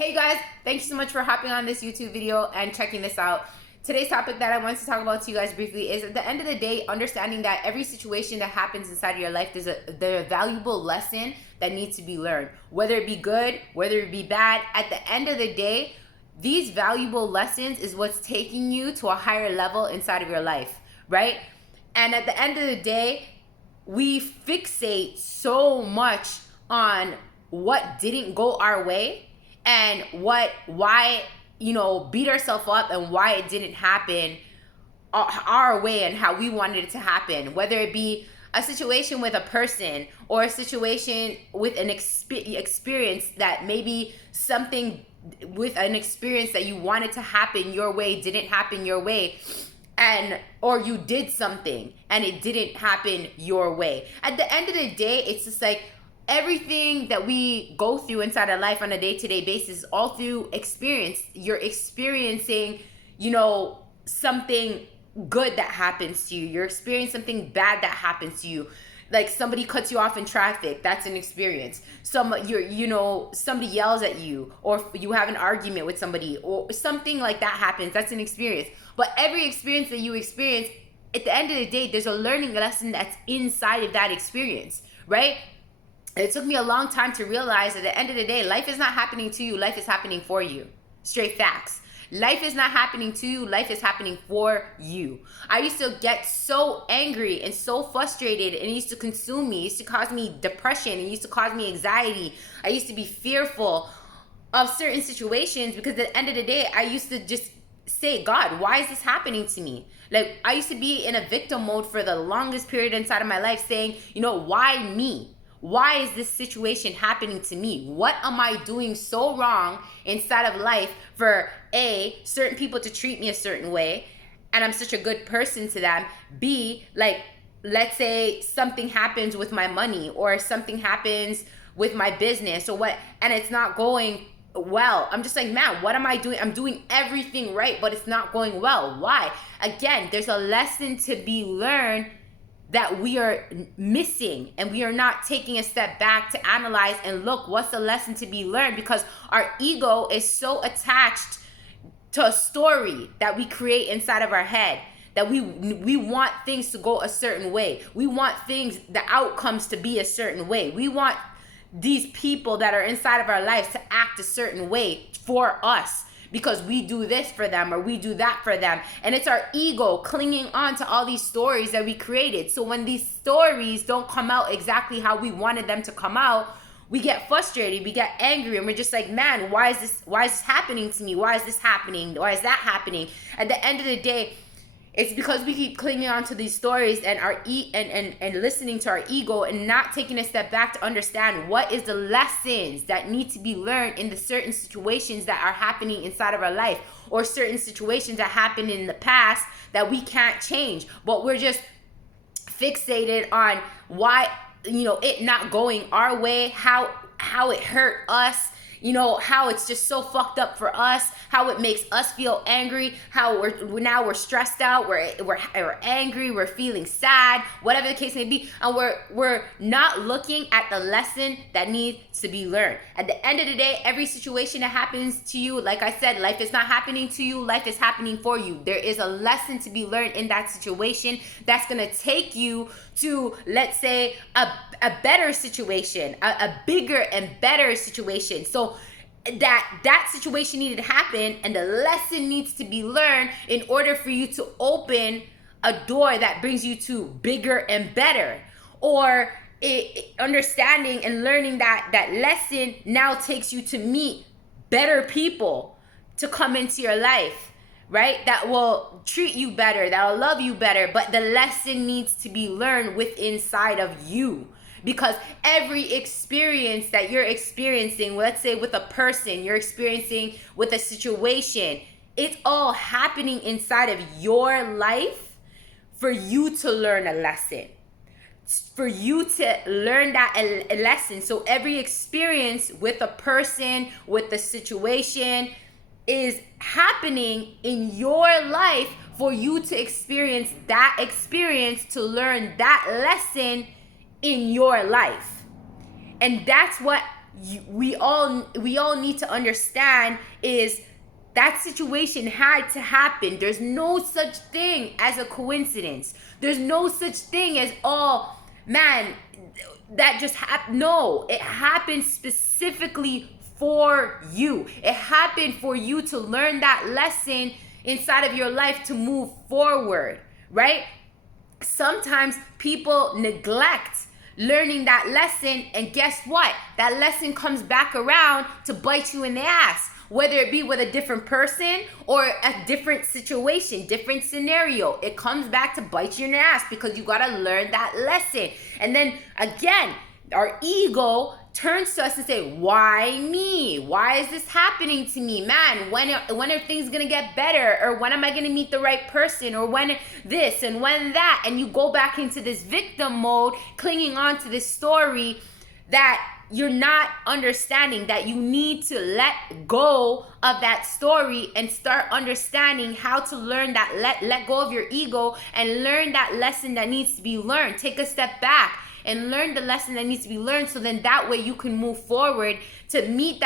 Hey guys, thank you so much for hopping on this YouTube video and checking this out. Today's topic that I want to talk about to you guys briefly is, at the end of the day, understanding that every situation that happens inside of your life, there's a valuable lesson that needs to be learned. Whether it be good, whether it be bad, at the end of the day, these valuable lessons is what's taking you to a higher level inside of your life, right? And at the end of the day, we fixate so much on what didn't go our way and why beat ourselves up and why it didn't happen our way and how we wanted it to happen, whether it be a situation with a person or a situation with an experience that maybe something with an experience that you wanted to happen your way didn't happen your way, and or you did something and it didn't happen your way. At the end of the day, it's just like everything that we go through inside our life on a day-to-day basis, all through experience. You're experiencing, something good that happens to you. You're experiencing something bad that happens to you. Like somebody cuts you off in traffic, that's an experience. Somebody yells at you, or you have an argument with somebody, or something like that happens, that's an experience. But every experience that you experience, at the end of the day, there's a learning lesson that's inside of that experience, right? It took me a long time to realize at the end of the day, life is not happening to you, life is happening for you. Straight facts. Life is not happening to you, life is happening for you. I used to get so angry and so frustrated, and it used to consume me. It used to cause me depression. It used to cause me anxiety. I used to be fearful of certain situations because at the end of the day, I used to just say, God, why is this happening to me? Like, I used to be in a victim mode for the longest period inside of my life, saying, why me? Why is this situation happening to me? What am I doing so wrong inside of life for A, certain people to treat me a certain way, and I'm such a good person to them? B, like, let's say something happens with my money or something happens with my business or what, and it's not going well. I'm just like, man, what am I doing? I'm doing everything right, but it's not going well. Why? Again, there's a lesson to be learned that we are missing, and we are not taking a step back to analyze and look, what's the lesson to be learned? Because our ego is so attached to a story that we create inside of our head, that we want things to go a certain way. We want the outcomes to be a certain way. We want these people that are inside of our lives to act a certain way for us, because we do this for them or we do that for them. And it's our ego clinging on to all these stories that we created. So when these stories don't come out exactly how we wanted them to come out, we get frustrated, we get angry, and we're just like, man, why is this happening to me? Why is this happening? Why is that happening? At the end of the day, it's because we keep clinging on to these stories and and listening to our ego, and not taking a step back to understand what is the lessons that need to be learned in the certain situations that are happening inside of our life, or certain situations that happened in the past that we can't change, but we're just fixated on why, it not going our way, how it hurt us, how it's just so fucked up for us, how it makes us feel angry, how we're stressed out, we're angry, we're feeling sad, whatever the case may be, and we're not looking at the lesson that needs to be learned. At the end of the day, every situation that happens to you, like I said, life is not happening to you, life is happening for you. There is a lesson to be learned in that situation that's gonna take you to, let's say, a better situation, a bigger and better situation. So that situation needed to happen, and the lesson needs to be learned in order for you to open a door that brings you to bigger and better. Or understanding and learning that lesson now takes you to meet better people to come into your life, right? That will treat you better, that will love you better. But the lesson needs to be learned within inside of you. Because every experience that you're experiencing, let's say with a person, you're experiencing with a situation, it's all happening inside of your life for you to learn a lesson, for you to learn that a lesson. So every experience with a person, with the situation, is happening in your life for you to experience that experience, to learn that lesson in your life. And that's what we all need to understand is that situation had to happen. There's no such thing as a coincidence. There's no such thing as, oh man, that just happened. No, it happened specifically for you. It happened for you to learn that lesson inside of your life to move forward, right? Sometimes people neglect learning that lesson, and guess what? That lesson comes back around to bite you in the ass, whether it be with a different person or a different situation, different scenario. It comes back to bite you in the ass because you got to learn that lesson. And then again, our ego turns to us and say, why me? Why is this happening to me? Man, when are things going to get better? Or when am I going to meet the right person? Or when this and when that? And you go back into this victim mode, clinging on to this story that you're not understanding, that you need to let go of that story and start understanding how to learn that, let go of your ego and learn that lesson that needs to be learned. Take a step back and learn the lesson that needs to be learned, so then that way you can move forward to meet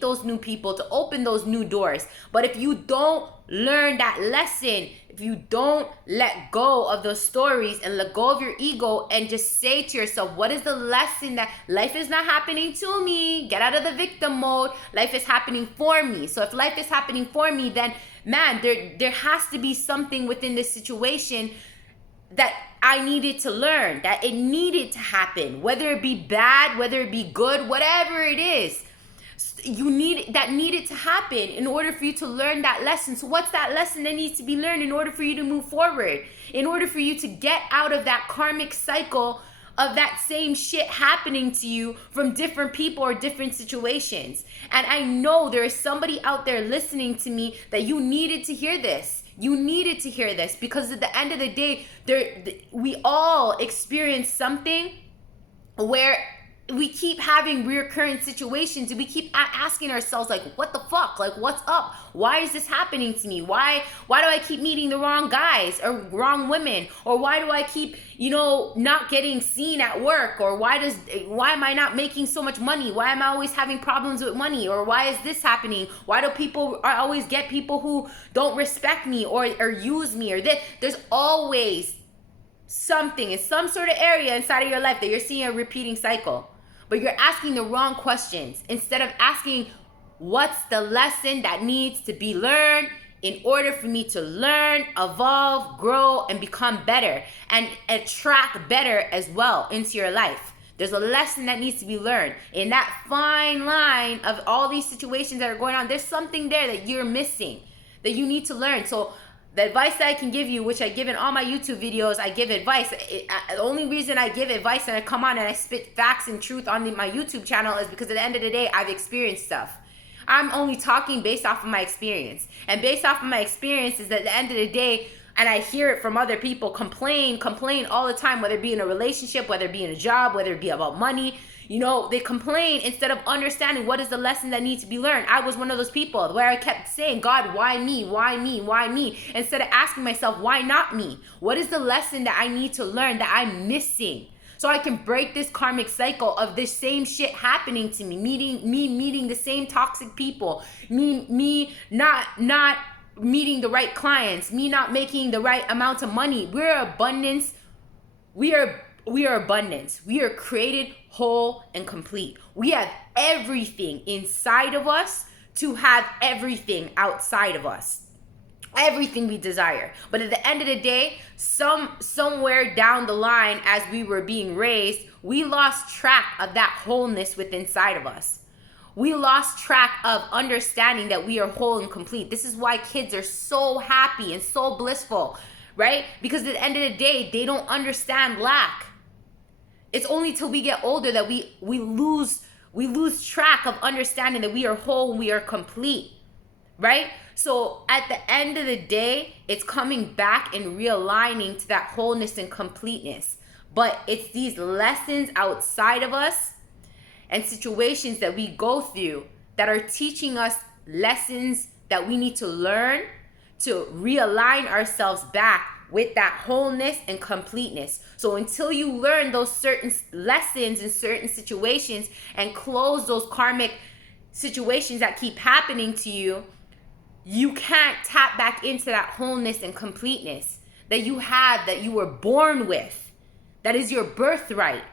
those new people, to open those new doors. But if you don't learn that lesson, if you don't let go of those stories and let go of your ego and just say to yourself, what is the lesson that life is not happening to me? Get out of the victim mode. Life is happening for me. So if life is happening for me, then man, there has to be something within this situation that I needed to learn, that it needed to happen, whether it be bad, whether it be good, whatever it is. That needed to happen in order for you to learn that lesson. So what's that lesson that needs to be learned in order for you to move forward? In order for you to get out of that karmic cycle of that same shit happening to you from different people or different situations. And I know there is somebody out there listening to me that you needed to hear this. You needed to hear this, because at the end of the day, we all experience something where we keep having recurrent situations, and we keep asking ourselves, like, what the fuck? Like, what's up? Why is this happening to me? Why do I keep meeting the wrong guys or wrong women? Or why do I keep, not getting seen at work? Or why am I not making so much money? Why am I always having problems with money? Or why is this happening? Why do I always get people who don't respect me or use me or this? There's always something in some sort of area inside of your life that you're seeing a repeating cycle. But you're asking the wrong questions. Instead of asking, what's the lesson that needs to be learned in order for me to learn, evolve, grow, and become better and attract better as well into your life? There's a lesson that needs to be learned. In that fine line of all these situations that are going on, there's something there that you're missing, that you need to learn. So the advice that I can give you, which I give in all my YouTube videos, I give advice. The only reason I give advice and I come on and I spit facts and truth on my YouTube channel is because at the end of the day, I've experienced stuff. I'm only talking based off of my experience. And based off of my experience is that at the end of the day, and I hear it from other people, complain all the time, whether it be in a relationship, whether it be in a job, whether it be about money. They complain instead of understanding what is the lesson that needs to be learned. I was one of those people where I kept saying, God, why me? Why me? Why me? Instead of asking myself, why not me? What is the lesson that I need to learn that I'm missing? So I can break this karmic cycle of this same shit happening to me, meeting the same toxic people, me not meeting the right clients, me not making the right amount of money. We're abundance. We are abundance. We are created whole and complete. We have everything inside of us to have everything outside of us. Everything we desire. But at the end of the day, somewhere down the line, as we were being raised, we lost track of that wholeness within inside of us. We lost track of understanding that we are whole and complete. This is why kids are so happy and so blissful, right? Because at the end of the day, they don't understand lack. It's only till we get older that we lose track of understanding that we are whole and we are complete, right? So at the end of the day, it's coming back and realigning to that wholeness and completeness. But it's these lessons outside of us and situations that we go through that are teaching us lessons that we need to learn to realign ourselves back with that wholeness and completeness. So until you learn those certain lessons in certain situations and close those karmic situations that keep happening to you, you can't tap back into that wholeness and completeness that you had, that you were born with. That is your birthright.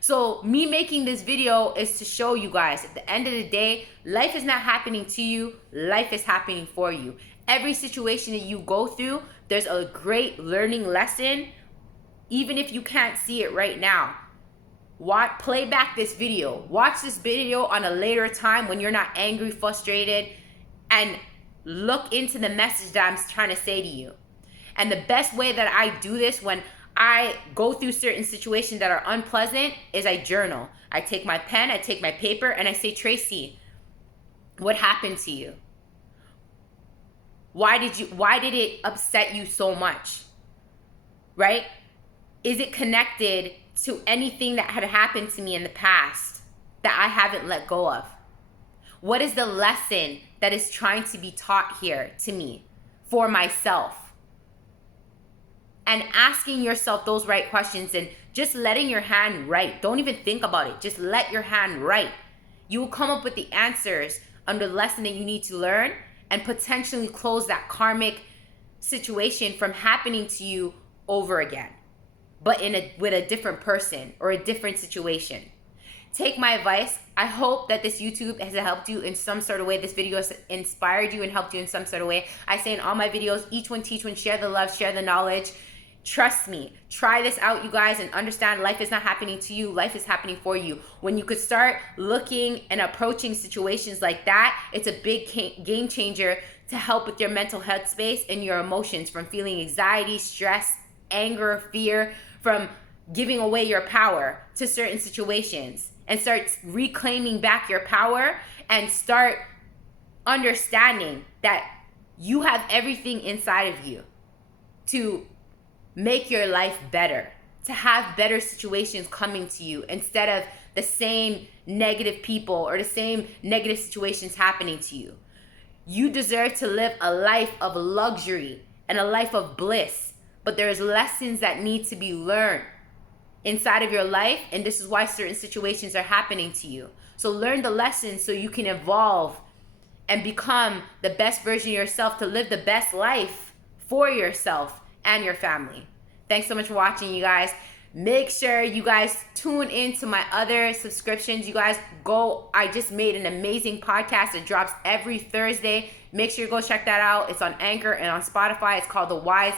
So me making this video is to show you guys, at the end of the day, life is not happening to you, life is happening for you. Every situation that you go through, there's a great learning lesson, even if you can't see it right now. Play back this video. Watch this video on a later time when you're not angry, frustrated, and look into the message that I'm trying to say to you. And the best way that I do this when I go through certain situations that are unpleasant is I journal. I take my pen, I take my paper, and I say, Tracy, what happened to you? Why did it upset you so much? Right? Is it connected to anything that had happened to me in the past that I haven't let go of? What is the lesson that is trying to be taught here to me for myself? And asking yourself those right questions and just letting your hand write. Don't even think about it. Just let your hand write. You will come up with the answers on the lesson that you need to learn and potentially close that karmic situation from happening to you over again, but with a different person or a different situation. Take my advice. I hope that this YouTube has helped you in some sort of way. This video has inspired you and helped you in some sort of way. I say in all my videos, each one teach one, share the love, share the knowledge. Trust me, try this out, you guys, and understand life is not happening to you, life is happening for you. When you could start looking and approaching situations like that, it's a big game changer to help with your mental health space and your emotions, from feeling anxiety, stress, anger, fear, from giving away your power to certain situations, and start reclaiming back your power and start understanding that you have everything inside of you to make your life better, to have better situations coming to you instead of the same negative people or the same negative situations happening to you. You deserve to live a life of luxury and a life of bliss, but there's lessons that need to be learned inside of your life, and this is why certain situations are happening to you. So learn the lessons so you can evolve and become the best version of yourself to live the best life for yourself and your family. Thanks so much for watching, you guys. Make sure you guys tune into my other subscriptions. You guys go, I just made an amazing podcast. It drops every Thursday. Make sure you go check that out. It's on Anchor and on Spotify. It's called the Rise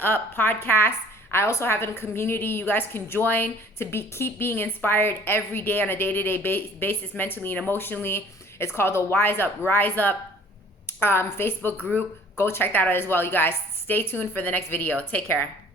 Up podcast. I also have a community you guys can join to keep being inspired every day on a day-to-day basis, mentally and emotionally. It's called the Rise Up Facebook group. Go check that out as well, you guys. Stay tuned for the next video. Take care.